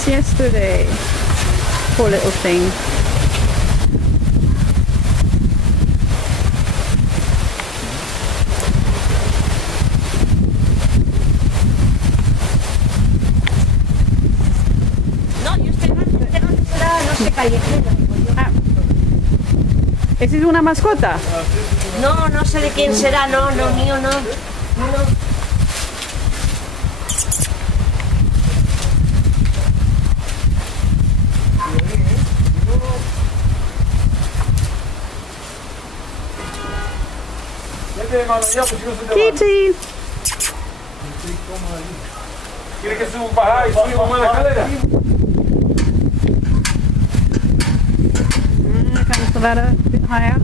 since yesterday. Poor little thing. Ah. ¿Esa es una mascota? No, no sé de quién será, no, mío no. Kitty. ¿Quieres que suba y subimos más la escalera? Comes the ladder a bit higher.